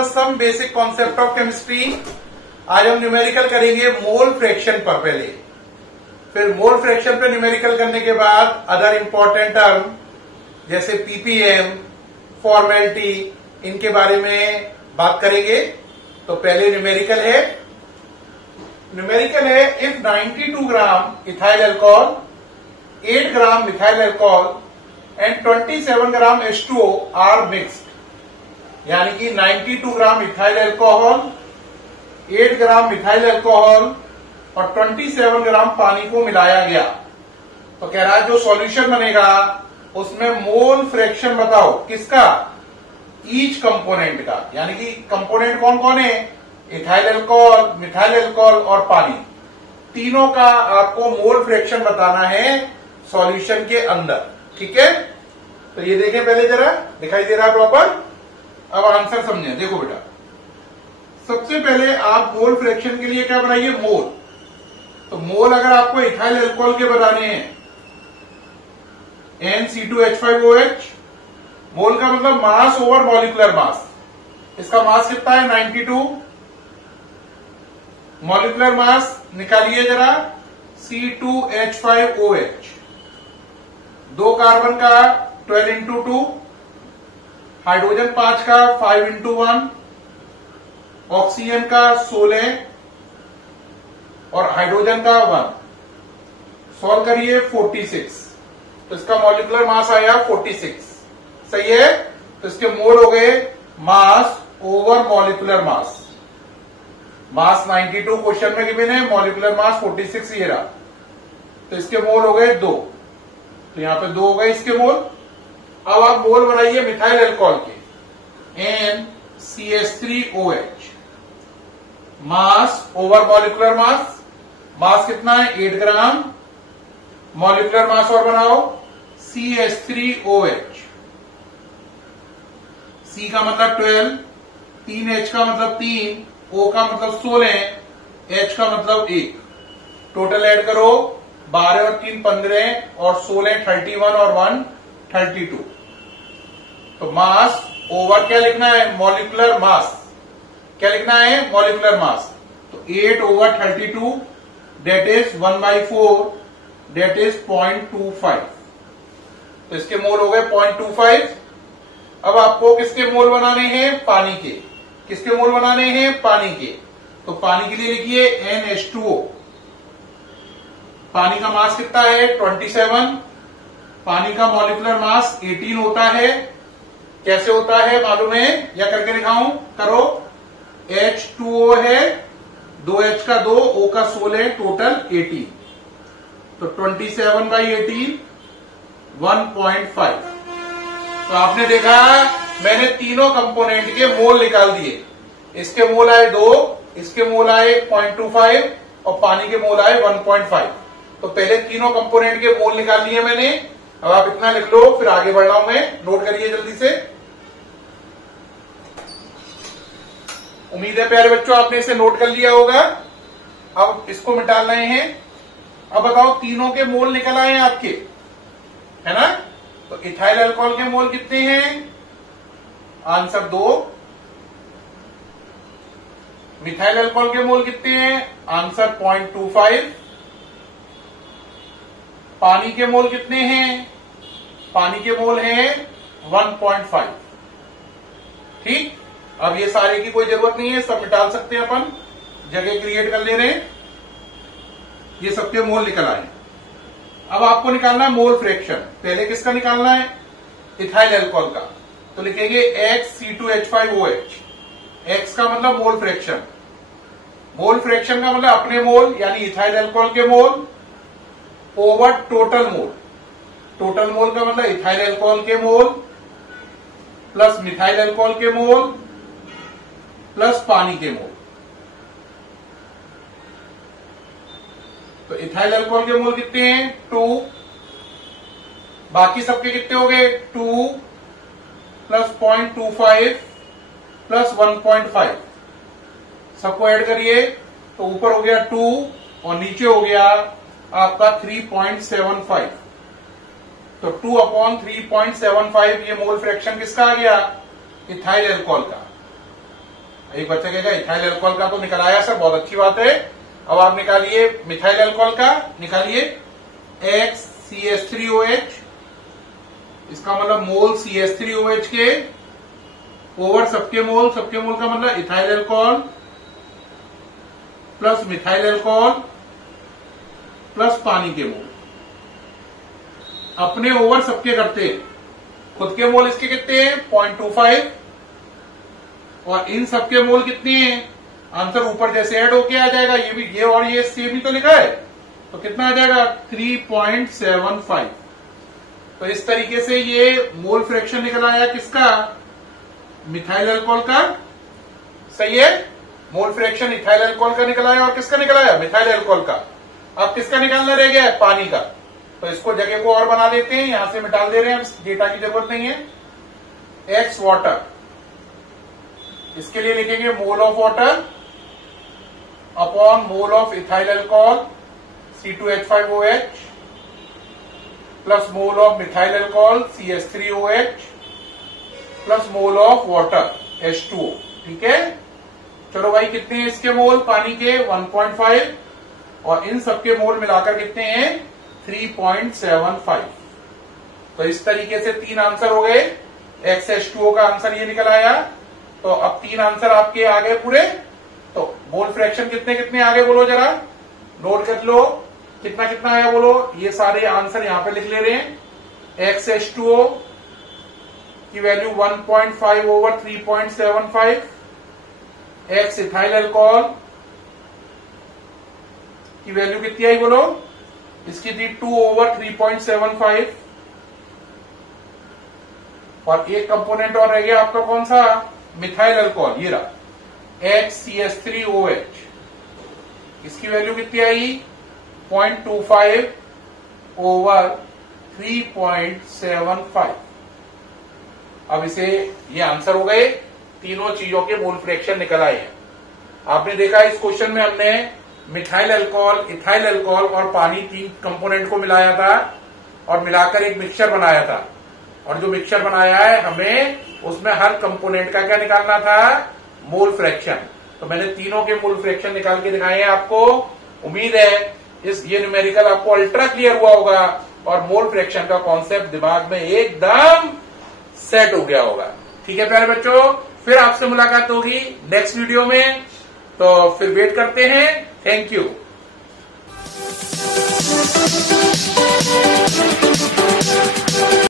Pass some basic concept of chemistry. आज हम numerical करेंगे मोल फ्रैक्शन पर पहले, फिर मोल फ्रैक्शन पे न्यूमेरिकल करने के बाद अदर इंपॉर्टेंट टर्म जैसे पीपीएम, फॉर्मेलिटी, इनके बारे में बात करेंगे। तो पहले न्यूमेरिकल है if 92 gram ethyl alcohol, 8 gram methyl alcohol and 27 gram H2O are mixed, यानी कि 92 gram ethyl alcohol, 8 gram methyl alcohol और 27 ग्राम पानी को मिलाया गया। तो कह रहा है जो सॉल्यूशन बनेगा उसमें मोल फ्रैक्शन बताओ किसका, ईच कंपोनेंट का, यानी कि कंपोनेंट कौन कौन है, इथाइल अल्कोहल, मिथाइल अल्कोहल और पानी, तीनों का आपको मोल फ्रैक्शन बताना है सॉल्यूशन के अंदर। ठीक है, तो ये देखें पहले जरा, दिखाई दे रहा है प्रॉपर। अब आंसर समझें, देखो बेटा, सबसे पहले आप मोल फ्रैक्शन के लिए क्या बनाइए, मोल। तो मोल अगर आपको इथाइल अल्कोहल के बनाने हैं NC2H5OH, मोल का मतलब मास ओवर मॉलिक्यूलर मास। इसका मास कितना है 92, मॉलिक्यूलर मास निकालिए जरा C2H5OH, 2 कार्बन का 12 इंटू 2, हाइड्रोजन 5 का 5 इंटू 1, ऑक्सीजन का 16 और हाइड्रोजन का 1, सॉल्व करिए 46। तो इसका मॉलिक्यूलर मास आया 46, सही है। तो इसके मोल हो गए मास ओवर मॉलिक्यूलर मास। मास 92 क्वेश्चन में गिवन है, मॉलिक्यूलर मास 46 ये रहा, तो इसके मोल हो गए 2। तो यहां पे 2 हो गए इसके मोल। अब आप मोल बनाइए मिथाइल अल्कोहल के, NCH3OH, मास ओवर मॉलिक्यूलर मास, मास कितना है 8 ग्राम, मॉलिक्यूलर मास और बनाओ CH3OH, C का मतलब 12, 3H का मतलब 3, O का मतलब 16, H का मतलब 1, टोटल ऐड करो 12 और 3 15 और 16 31 और 1 32। तो मास ओवर क्या लिखना है, मॉलिक्यूलर मास, क्या लिखना है, मॉलिक्यूलर मास। तो 8 over 32 that is 1/4, that is 0.25। तो इसके मोल हो गए 0.25। अब आपको किसके मोल बनाने हैं, पानी के। किसके मोल बनाने हैं, पानी के। तो पानी के लिए लिखिए NH2O, पानी का मास कितना है 27, पानी का मॉलिक्यूलर मास 18 होता है। कैसे होता है मालूम है या करके दिखाऊं, करो। H2O है, 2H का 2, O का 16, टोटल 18। तो 27/18 1.5। तो आपने देखा मैंने तीनों कंपोनेंट के मोल निकाल दिए। इसके मोल आए 2, इसके मोल आए 0.25 और पानी के मोल आए 1.5। तो पहले तीनों कंपोनेंट के मोल निकाल लिए मैंने। अब आप इतना लिख लो, फिर आगे बढ़ रहा हूं मैं, नोट करिए जल्दी से। उम्मीद है प्यारे बच्चों आपने इसे नोट कर लिया होगा। अब इसको मिटा रहे हैं। अब बताओ तीनों के मोल निकल आए हैं आपके, है ना। तो इथाइल अल्कोहल के मोल कितने हैं, आंसर 2। मिथाइल अल्कोहल के मोल कितने हैं, आंसर 0.25। पानी के मोल कितने हैं, पानी के मोल हैं 1.5। ठीक, अब ये सारे की कोई जरूरत नहीं है, सब मिटा सकते हैं अपन, जगह क्रिएट कर ले रहे हैं। ये सबके मोल निकल आए। अब आपको निकालना है मोल फ्रैक्शन। पहले किसका निकालना है, इथाइल अल्कोहल का। तो लिखेंगे XC2H5OH। X का मतलब मोल फ्रैक्शन, मोल फ्रैक्शन का मतलब अपने मोल यानी इथाइल अल्कोहल के mole over total mole. Total mole का मतलब इथाइल अल्कोहल के मोल प्लस मिथाइल अल्कोहल के मोल प्लस पानी के मोल। तो इथाइल अल्कोहल के मोल कितने हैं 2, बाकी सबके कितने हो गए 2 प्लस 0.25 प्लस 1.5, सबको ऐड करिए तो ऊपर हो गया 2 और नीचे हो गया आपका 3.75। तो 2/3.75 ये मोल फ्रैक्शन किसका आ गया, इथाइल अल्कोहल का। एक बच्चा कहेगा इथाइल अल्कोहल का तो निकल आया सर, बहुत अच्छी बात है। अब आप निकालिए मिथाइल अल्कोहल का, निकालिए XCH3OH, इसका मतलब मोल CH3OH के ओवर सबके मोल का मतलब ethyl alcohol plus methyl alcohol plus पानी के मोल। अपने ओवर सबके करते हैं, खुद के मोल इसके कितने हैं 0.25 और इन सबके मोल कितने हैं, आंसर ऊपर जैसे ऐड होके आ जाएगा, ये भी ये और ये सेम ही तो लिखा है, तो कितना आ जाएगा 3.75। तो इस तरीके से ये मोल फ्रैक्शन निकल आया किसका, मिथाइल अल्कोहल का। सही है, मोल फ्रैक्शन इथाइल अल्कोहल का निकल आया और किसका निकल आया, मिथाइल अल्कोहल का। अब किसका निकालना रह गया है, पानी का। तो इसको जगह को और बना देते हैं, यहां से मिटा दे रहे हैं, डेटा की जरूरत नहीं है। X वाटर, इसके लिए लिखेंगे mole of water upon mole of ethyl alcohol C2H5OH plus mole of methyl alcohol CH3OH plus mole of water H2O। ठीक है, चलो भाई कितने हैं इसके मोल, पानी के 1.5 और इन सबके मोल मिलाकर कितने हैं 3.75। तो इस तरीके से 3 आंसर हो गए। XH2O का आंसर ये निकल आया। तो अब 3 आंसर आपके आ गए पूरे। तो मोल फ्रैक्शन कितने कितने आ गए बोलो जरा, नोट कर लो कितना कितना आया बोलो। ये सारे आंसर यहां पे लिख ले रहे हैं। XH2O की value 1.5 over 3.75, X ethyl alcohol की वैल्यू कितनी आई बोलो, इसकी थी 2 ओवर 3.75 और एक कंपोनेंट और रह गया आपका कौन सा, मिथाइल अल्कोहल, ये रहा XCH3OH, इसकी वैल्यू कितनी आई 0.25 ओवर 3.75। अब इसे ये आंसर हो गए, तीनों चीजों के मोल फ्रैक्शन निकल आए हैं। आपने देखा इस क्वेश्चन में हमने मिथाइल अल्कोहल, इथाइल अल्कोहल और पानी 3 कंपोनेंट को मिलाया था और मिलाकर एक मिक्सचर बनाया था। और जो मिक्सचर बनाया है हमें उसमें हर कंपोनेंट का क्या निकालना था, मोल फ्रैक्शन। तो मैंने तीनों के मोल फ्रैक्शन निकाल के दिखाए हैं आपको। उम्मीद है ये न्यूमेरिकल आपको अल्ट्रा क्लियर हुआ होगा और मोल फ्रैक्शन का कॉन्सेप्ट दिमाग में एकदम सेट हो गया होगा। ठीक है प्यारे बच्चों, फिर आपसे मुलाकात होगी नेक्स्ट वीडियो में, तो फिर वेट करते हैं। Thank you.